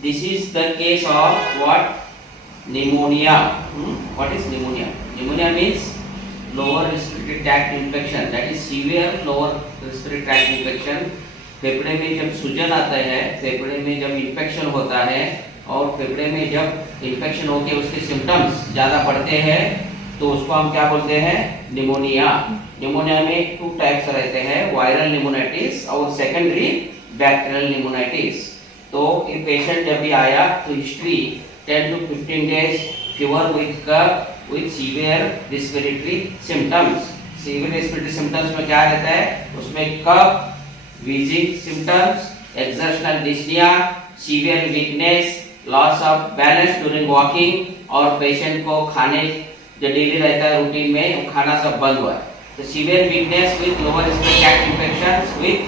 This is the case of what? Pneumonia. What is pneumonia? Pneumonia means lower respiratory tract infection. That is severe lower respiratory tract infection. फेफड़े में जब सूजन आता है, फेफड़े में जब इन्फेक्शन होता है और फेफड़े में जब इन्फेक्शन होकर उसके सिम्टम्स ज़्यादा बढ़ते हैं तो उसको हम क्या बोलते हैं? निमोनिया। निमोनिया में 2 टाइप्स रहते हैं, वायरल निमोनाइटिस और सेकेंडरी बैक्टीरियल निमोनाइटिस। तो ये पेशेंट जब भी आया तो history 10 to 15 days fever with cough with severe respiratory symptoms. Severe respiratory symptoms में क्या रहता है? उसमें cough, wheezing symptoms, exertional dyspnea, severe weakness, loss of balance during walking और पेशेंट को खाने जो डेली रहता है रूटीन में वो खाना सब बंद हुआ है। तो severe weakness with lower respiratory tract infections with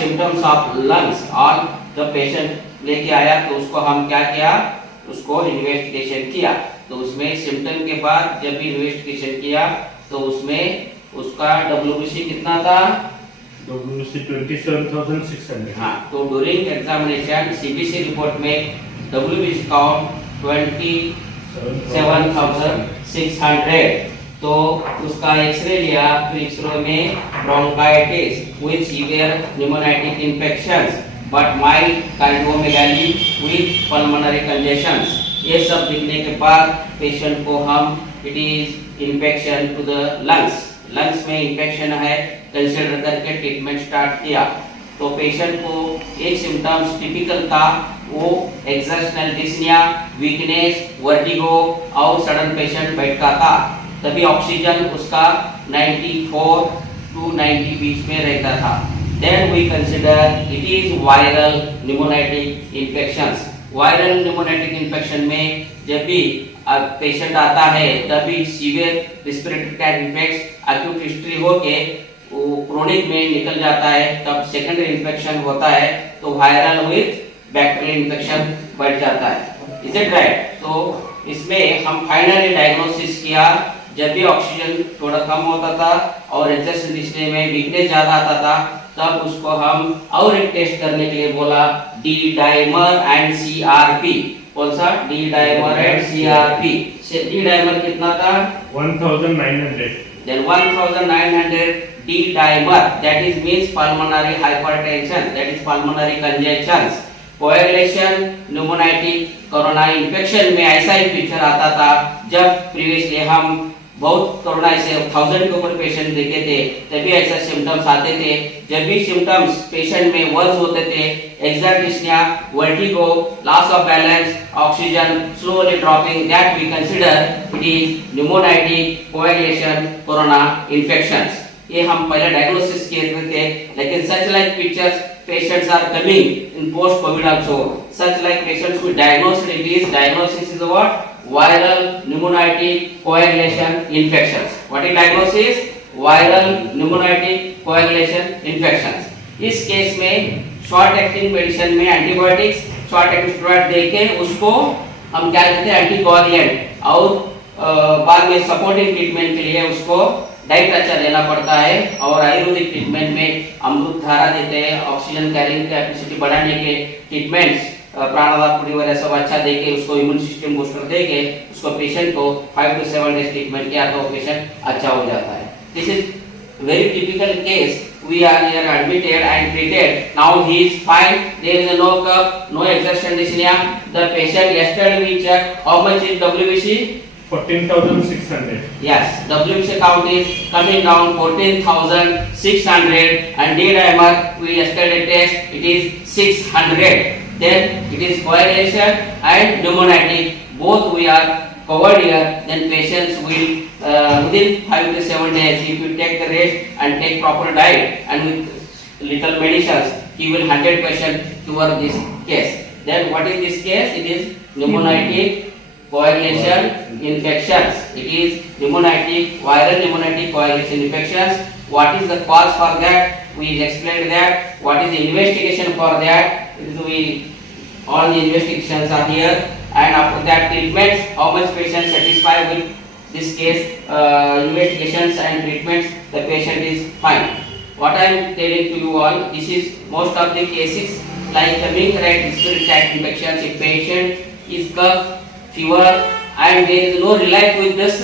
symptoms of lungs और जब पेशेंट लेके आया तो उसको हम क्या किया? उसको इन्वेस्टिगेशन किया। तो उसमें सिम्टम के बाद जब भी इन्वेस्टिगेशन किया तो उसमें उसका WBC कितना था? WBC 27,600। हाँ, तो ड्यूरिंग एग्जामिनेशन CBC रिपोर्ट में WBC काउंट 27,600। तो उसका एक्सरे लिया, फिर एक्सरे में bronchitis with severe pneumonitic infections but mild cardiomegaly with pulmonary congestions. ये सब दिखने के बाद पेशेंट को हम it is infection to the lungs, lungs में इन्फेक्शन है कंसीडर करके ट्रीटमेंट स्टार्ट किया। तो पेशेंट को एक सिम्टम्स टिपिकल था, वो एक्सर्शनल डिस्निया, वीकनेस, वर्टिगो और सडन पेशेंट बैठता था। तभी ऑक्सीजन उसका 94 to 90 बीच में रहता था। Then we consider it is viral pneumonitic infections. Viral pneumonitic infection में जब भी पेशेंट आता है तभी severe respiratory tract infection acute history होके वो क्रोनिक में निकल जाता है, तब सेकेंडरी इन्फेक्शन होता है तो वायरल विद बैक्टीरियल इन्फेक्शन बढ़ जाता है। Is it right? तो इसमें हम फाइनली डायग्नोसिस किया जब भी ऑक्सीजन थोड़ा कम होता था और एक्सर्शन डिस्प्ले में वीकनेस ज्यादा आता था तब उसको हम और एक टेस्ट करने के लिए बोला, डी डाइमर एंड CRP। कौन सा? D dimer and CRP। D dimer कितना था? 1900। Then 1900 D dimer, that is means pulmonary hypertension, that is pulmonary congestions, coagulation, pneumonitis, corona infection में ऐसा ही पिक्चर आता था जब प्रीवियसली हम बहुत कोरोना ऐसे 1000 के ऊपर पेशेंट देखे थे तभी ऐसा सिम्टम्स आते थे। जब भी सिम्टम्स पेशेंट में वर्स होते थे, exertional dyspnoea, vertigo, loss of balance, oxygen slowly dropping, that we consider it is pneumonitic coagulation corona infections. ये हम पहले डायग्नोसिस किए थे, लेकिन such like pictures patients are coming in post COVID also. Such like patients with diagnosed it is diagnosis is what? Viral pneumonitis coagulation infections. What is diagnosis? Viral pneumonitis coagulation infections. इस case में short acting medicine में antibiotics, short acting steroid देके उसको हम क्या कहते हैं? Anticoagulant. और बाद में सपोर्टिंग ट्रीटमेंट के लिए उसको डाइक्राचा लेना पड़ता है और आयुर्वेदिक ट्रीटमेंट में अमृत धारा देते हैं, ऑक्सीजन कैरिंग कैपेसिटी बढ़ाने के ट्रीटमेंट्स, प्राणायाम पुड़ी वगैरह सब अच्छा देके उसको इम्यून सिस्टम बूस्टर देके उसको पेशेंट को 5 to 7 डेज ट्रीटमेंट किया तो पेशेंट अच्छा हो जाता है। This is very typical case. We are here admitted and treated. Now he is fine. There is no cough, no exertion dyspnea. The patient yesterday we checked how much is WBC? 14,600. Yes, WBC count is coming down 14,600 and D-dimer we yesterday test it is 600. Then it is coagulation and pneumonitis. Both we are covered here. Then patients will within 5 to 7 days if you take the rest and take proper diet and with little medicines he will 100% cure this case. Then what is this case? It is pneumonitis coagulation infections. It is pneumonitis, viral pneumonitis coagulation infections. What is the cause for that? We explained that. What is the investigation for that? All the investigations are here. And after that treatments, how much patient satisfied with this case, investigations and treatments, the patient is fine. What I am telling to you all, this is most of the cases like coming right respiratory tract infections. If patient is cough, fever, and there is no relief with this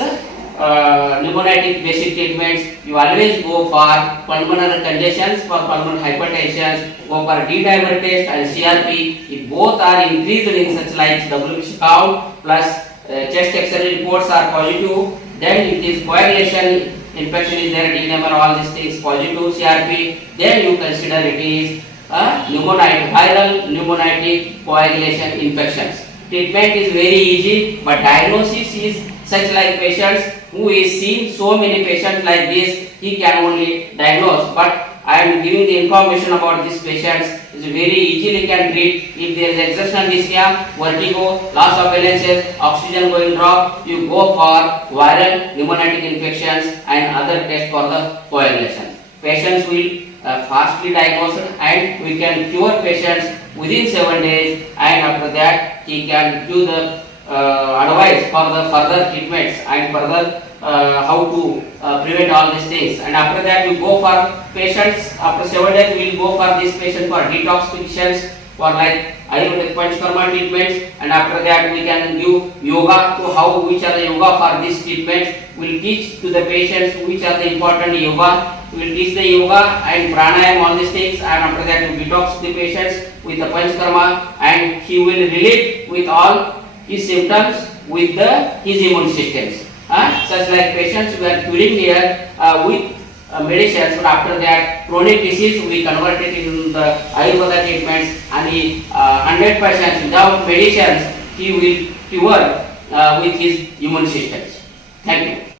pneumonitis basic treatments, you always go for pulmonary congestions, for pulmonary hypertension, go for D-dimer test and CRP. If both are increased in such like WBC count plus chest X-ray reports are positive, then it is coagulation infection is there, D-dimer, all these things positive, CRP, then you consider it is pneumonitis, viral pneumonitis coagulation infections. Treatment is very easy, but diagnosis is such like patients who is seen so many patients like this, he can only diagnose. But I am giving the information about these patients is very easily can treat. If there is exertional dyspnea, vertigo, loss of balances, oxygen going drop, you go for viral pneumonitic infections and other tests for the coagulation. Patients will fastly diagnosed and we can cure patients within 7 days, and after that he can give the advice for the further treatments and further how to prevent all these things. And after that we go for patients, after 7 days we will go for this patient for detoxifications, for like Ayurvedic Panchakarma treatments, and after that we can give yoga to how, which are the yoga for this treatment. We will teach to the patients which are the important yoga. We will teach the yoga and pranayama, all these things, and after that we detox the patients with the Panchakarma, and he will relate with all his symptoms with his immune systems. Such like patients we are curing here with medicines, but after that chronic disease we convert it in the Ayurveda treatments, and he 100% without medicines he will cure with his immune systems. Thank you.